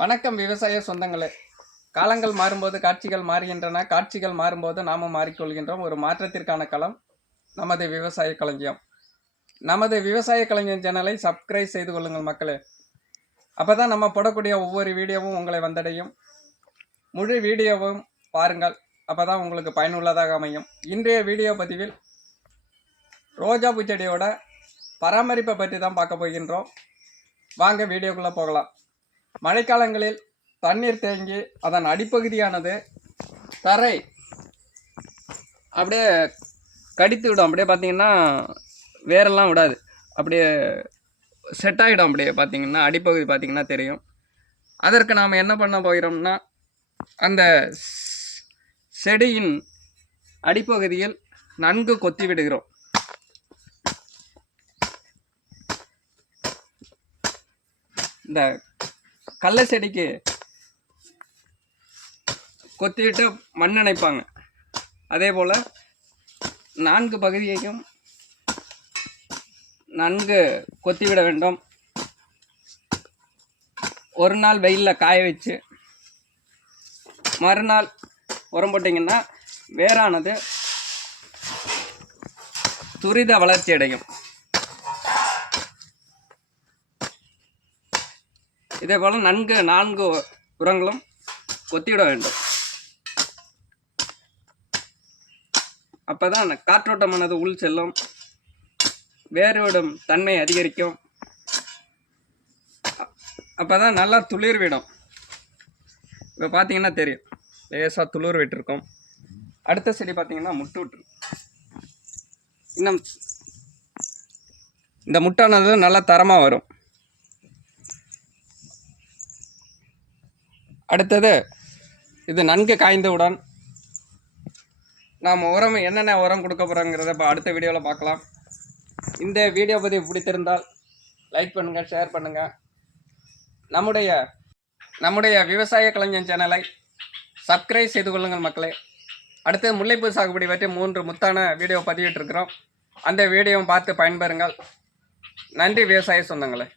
வணக்கம் விவசாய சொந்தங்களே. காலங்கள் மாறும்போது காட்சிகள் மாறுகின்றன, காட்சிகள் மாறும்போது நாமும் மாறிக்கொள்கின்றோம். ஒரு மாற்றத்திற்கான களம் நமது விவசாய களஞ்சியம். நமது விவசாய களஞ்சியம் சேனலை சப்ஸ்கிரைப் செய்து கொள்ளுங்கள் மக்களே. அப்போ தான் நம்ம போடக்கூடிய ஒவ்வொரு வீடியோவும் உங்களை வந்தடையும். முழு வீடியோவும் பாருங்கள், அப்போ தான் உங்களுக்கு பயனுள்ளதாக அமையும். இன்றைய வீடியோ பதிவில் ரோஜா பூச்செடியோட பராமரிப்பை பற்றி தான் பார்க்க போகின்றோம். வாங்க வீடியோக்குள்ளே போகலாம். மழைக்காலங்களில் தண்ணீர் தேங்கி அதன் அடிப்பகுதியானது தரை அப்படியே கடித்து விடும். அப்படியே பார்த்தீங்கன்னா வேரெல்லாம் விடாது, அப்படியே செட் ஆகிடும். அப்படியே பார்த்தீங்கன்னா அடிப்பகுதி பார்த்தீங்கன்னா தெரியும். அதற்கு நாம் என்ன பண்ண போகிறோம்னா, அந்த செடியின் அடிப்பகுதியில் நன்கு கொத்தி விடுகிறோம். இந்த கடலை செடிக்கு கொத்திவிட்டு மண் அணைப்பாங்க. அதே போல் 4 பகுதியையும் நன்கு கொத்திவிட வேண்டும். ஒரு நாள் வெயிலில் காய வச்சு மறுநாள் உரம் போட்டிங்கன்னா வேரானது துரித வளர்ச்சி அடையும். இதே போல் நன்கு 4 உரங்களும் கொத்திவிட வேண்டும். அப்போ தான் காற்றோட்டமானது உள் செல்லும், வேரோடும் தன்மை அதிகரிக்கும். அப்போ தான் நல்லா துளிர் விடும். இப்போ பார்த்தீங்கன்னா தெரியும், லேசாக துளிர் விட்டுருக்கோம். அடுத்த செடி பார்த்தீங்கன்னா முட்டு விட்டுரும். இன்னும் இந்த முட்டானது நல்லா தரமாக வரும். அடுத்தது இது நன்கு காய்ந்தவுடன் நாம் உரம் என்னென்ன உரம் கொடுக்க போகிறோங்கிறத இப்போ அடுத்த வீடியோவில் பார்க்கலாம். இந்த வீடியோ பற்றி பிடித்திருந்தால் லைக் பண்ணுங்கள், ஷேர் பண்ணுங்கள். நம்முடைய விவசாய களஞ்சியம் சேனலை சப்ஸ்கிரைப் செய்து கொள்ளுங்கள் மக்களே. அடுத்து முல்லைப்பூ சாகுபடி பற்றி 3 முத்தான வீடியோ பதிவிட்டிருக்கிறோம். அந்த வீடியோவும் பார்த்து பயன்பெறுங்கள். நன்றி விவசாய சொந்தங்களே.